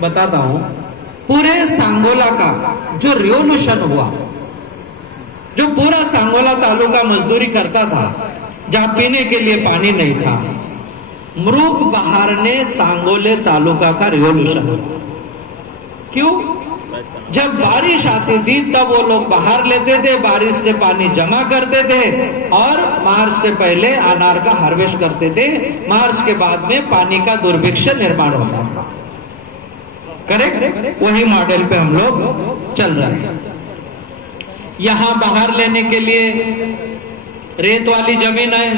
बताता हूं, पूरे सांगोला का जो रिवॉल्यूशन हुआ, जो पूरा सांगोला तालुका मजदूरी करता था, जहां पीने के लिए पानी नहीं था, मृग बहार ने सांगोले तालुका का रिवॉल्यूशन हुआ। क्यों? जब बारिश आती थी तब वो लोग बाहर लेते थे, बारिश से पानी जमा करते थे और मार्च से पहले अनार का हार्वेस्ट करते थे। मार्च के बाद में पानी का दुर्भिक्ष निर्माण होता था। करेक्ट? वही मॉडल पे हम लोग चल रहे हैं। यहां बाहर लेने के लिए रेत वाली जमीन है,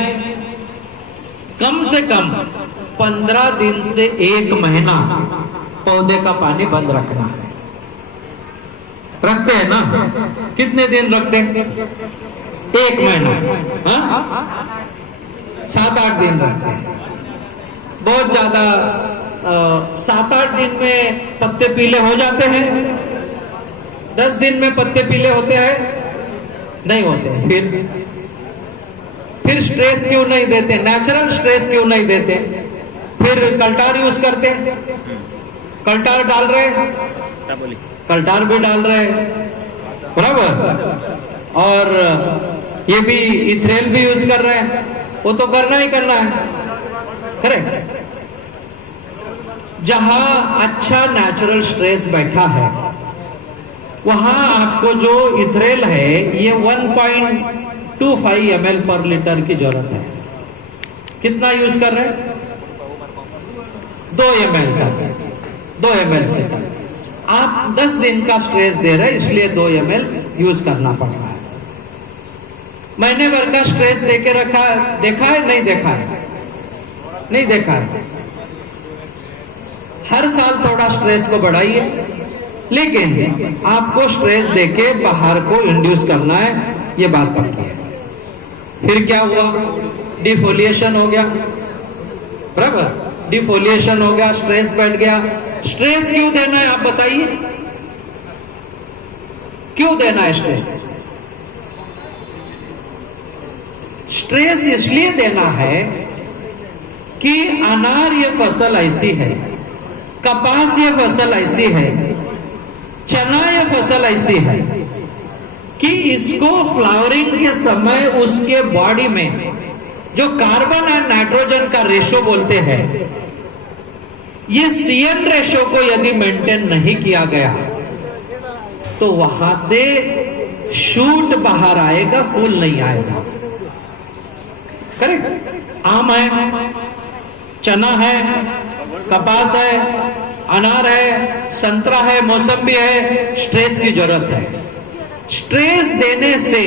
कम से कम 15 दिन से 1 महीना पौधे का पानी बंद रखना है। रखते हैं ना? कितने दिन रखते हैं? 1 महीना, 7-8 दिन रखते हैं। बहुत ज्यादा 7-8 दिन में पत्ते पीले हो जाते हैं। 10 दिन में पत्ते पीले होते हैं? नहीं होते। फिर स्ट्रेस क्यों नहीं देते? नेचुरल स्ट्रेस क्यों नहीं देते? फिर कल्टार यूज करते हैं। कल्टार डाल रहे, कल्टार भी डाल रहे, बराबर, और ये भी इथ्रेल भी यूज कर रहे हैं। वो तो करना ही करना है। करेक्ट? जहां अच्छा नेचुरल स्ट्रेस बैठा है वहां आपको जो इथ्रेल है ये 1.25 ml पर लीटर की जरूरत है। कितना यूज कर रहे हैं? 2 ml का, 2 ml से कम। आप 10 दिन का स्ट्रेस दे रहे हैं, इसलिए 2 ml यूज करना पड़ रहा है। महीने भर का स्ट्रेस देके रखा, देखा है? नहीं देखा है? नहीं देखा है। हर साल थोड़ा स्ट्रेस को बढ़ाइए, लेकिन आपको स्ट्रेस देके बाहर को इंड्यूस करना है, ये बात पक्की है। फिर क्या हुआ? डिफोलिएशन हो गया, बराबर? डिफोलिएशन हो गया, स्ट्रेस बढ़ गया। स्ट्रेस क्यों देना है आप बताइए? क्यों देना है स्ट्रेस? स्ट्रेस इसलिए देना है कि अनार ये फसल ऐसी है, कपास ये फसल ऐसी है, चना ये फसल ऐसी है कि इसको फ्लावरिंग के समय उसके बॉडी में जो कार्बन और नाइट्रोजन का रेशो बोलते हैं, ये CN रेशो को यदि मेंटेन नहीं किया गया तो वहां से शूट बाहर आएगा, फूल नहीं आएगा। करेक्ट? आम है, चना है, कपास है, अनार है, संतरा है, मौसम्बी है, स्ट्रेस की जरूरत है। स्ट्रेस देने से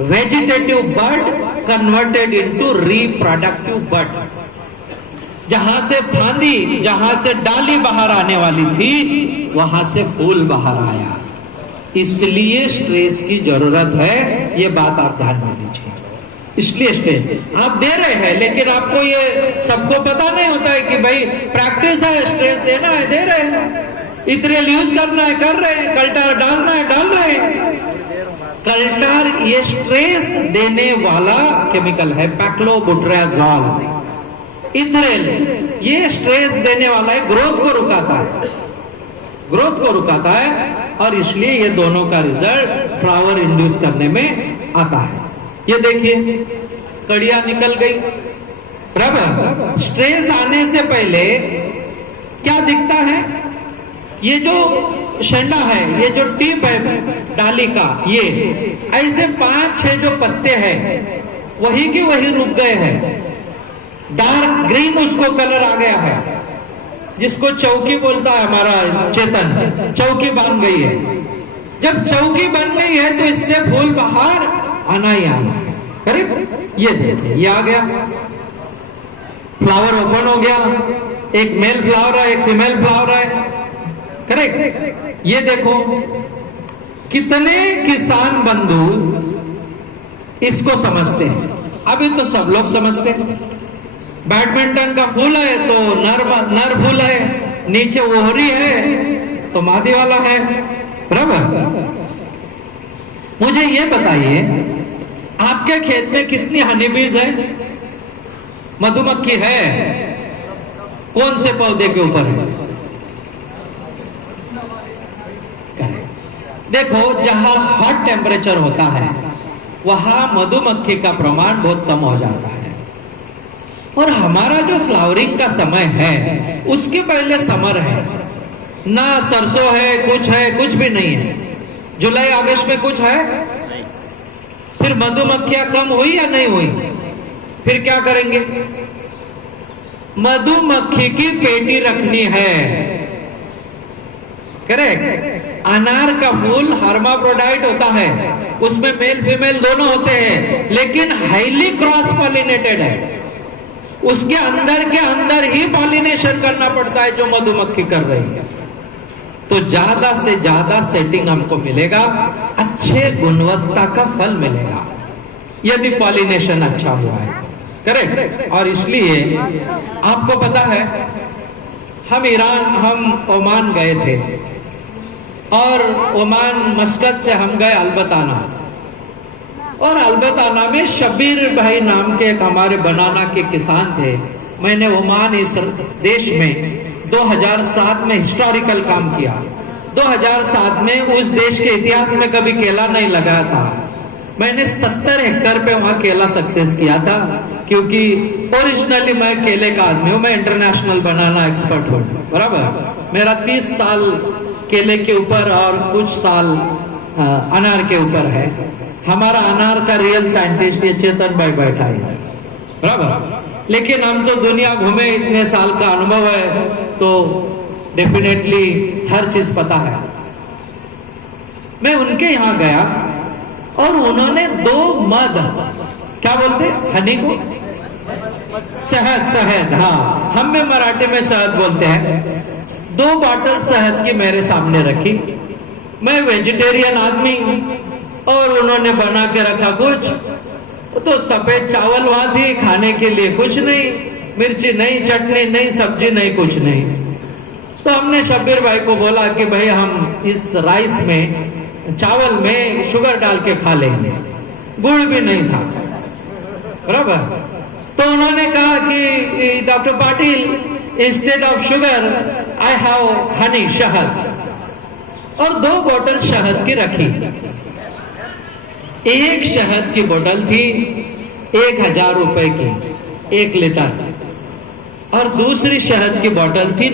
vegetative bird converted into reproductive bird. जहां से फांदी, जहां से डाली बाहर आने वाली थी, वहां से फूल बाहर आया। इसलिए स्ट्रेस की जरूरत है, ये बात आप ध्यान में लीजिए। इसलिए स्ट्रेस आप दे रहे हैं, लेकिन आपको ये सबको पता नहीं होता है कि भाई प्रैक्टिस है, स्ट्रेस देना है, दे रहे हैं। इथ्रेल यूज करना है, कर रहे हैं। कल्टार डालना है, डाल रहे हैं। कल्टार ये स्ट्रेस देने वाला केमिकल है, पैक्लोबुट्राजोल। इथ्रेल ये स्ट्रेस देने वाला है, ग्रोथ को रुकाता है, ग्रोथ को रुकाता है, और इसलिए ये दोनों का रिजल्ट फ्लावर इंड्यूस करने में आता है। ये देखिए, कड़ियां निकल गई, बराबर? स्ट्रेस आने से पहले क्या दिखता है? ये जो शंडा है, ये जो टिप है डाली का, ये ऐसे 5-6 जो पत्ते हैं वही के वही रुक गए हैं। डार्क ग्रीन उसको कलर आ गया है, जिसको चौकी बोलता है हमारा चेतन। चौकी बन गई है। जब चौकी बन गई है तो इससे फूल बाहर आना ही आना है। करेक्ट? ये देखिए, ये आ गया, फ्लावर ओपन हो गया। एक मेल फ्लावर है, एक फीमेल फ्लावर है। करेक्ट? ये देखो, कितने किसान बंधु इसको समझते हैं। अभी तो सब लोग समझते हैं। बैडमिंटन का फूल है तो नर फूल है, नीचे ओहरी है तो मादी वाला है, बराबर? मुझे ये बताइए, आपके खेत में कितनी हनी बीज है? मधुमक्खी है? कौन से पौधे के ऊपर है? देखो, जहां हॉट टेम्परेचर होता है वहां मधुमक्खी का प्रमाण बहुत कम हो जाता है। और हमारा जो फ्लावरिंग का समय है उसके पहले समर है ना, सरसों है, कुछ भी नहीं है। जुलाई अगस्त में कुछ है? फिर मधुमक्खियां कम हुई या नहीं हुई? फिर क्या करेंगे? मधुमक्खी की पेटी रखनी है, करेक्ट। अनार का फूल हर्माफ्रोडाइट होता है, उसमें मेल फीमेल दोनों होते हैं, लेकिन हाईली क्रॉस पॉलिनेटेड है। उसके अंदर के अंदर ही पॉलिनेशन करना पड़ता है जो मधुमक्खी कर रही है। तो ज्यादा से ज्यादा सेटिंग हमको मिलेगा, अच्छे गुणवत्ता का फल मिलेगा यदि पॉलिनेशन अच्छा हुआ है, करेक्ट। और इसलिए आपको पता है, हम ओमान गए थे और ओमान मस्कत से हम गए अलबताना, और अलबताना में शब्बीर भाई नाम के एक हमारे बनाना के किसान थे। मैंने ओमान इस देश में 2007 में हिस्टोरिकल काम किया। 2007 में उस देश के इतिहास में कभी केला नहीं लगाया था। मैंने 70 हेक्टर पे वहां केला सक्सेस किया था, क्योंकि ओरिजिनली मैं केले का आदमी हूं, मैं इंटरनेशनल बनाना एक्सपर्ट हूं, बराबर। मेरा 30 साल केले के ऊपर और कुछ साल अनार के ऊपर है। हमारा अनार का रियल साइंटिस्ट ये चेतन भाई बैठा है, बराबर। लेकिन हम तो दुनिया घूमे, इतने साल का अनुभव है, तो डेफिनेटली हर चीज पता है। मैं उनके यहां गया और उन्होंने 2 मध, क्या बोलते, हनी को शहद, हाँ, हम में मराठी में शहद बोलते हैं। 2 बॉटल शहद की मेरे सामने रखी। मैं वेजिटेरियन आदमी हूं और उन्होंने बना के रखा कुछ, तो सफेद चावल वहां थी, खाने के लिए कुछ नहीं, मिर्ची नहीं, चटनी नहीं, सब्जी नहीं, कुछ नहीं। तो हमने शब्बीर भाई को बोला कि भाई हम इस राइस में, चावल में शुगर डाल के खा लेंगे। गुड़ भी नहीं था, बराबर। तो उन्होंने कहा कि doctor Patil, instead of sugar I have Honey, शहद, और 2 बोतल शहद की रखी। एक शहद की बोतल थी 1000 रुपए की, 1 लीटर, और दूसरी शहद की बोतल थी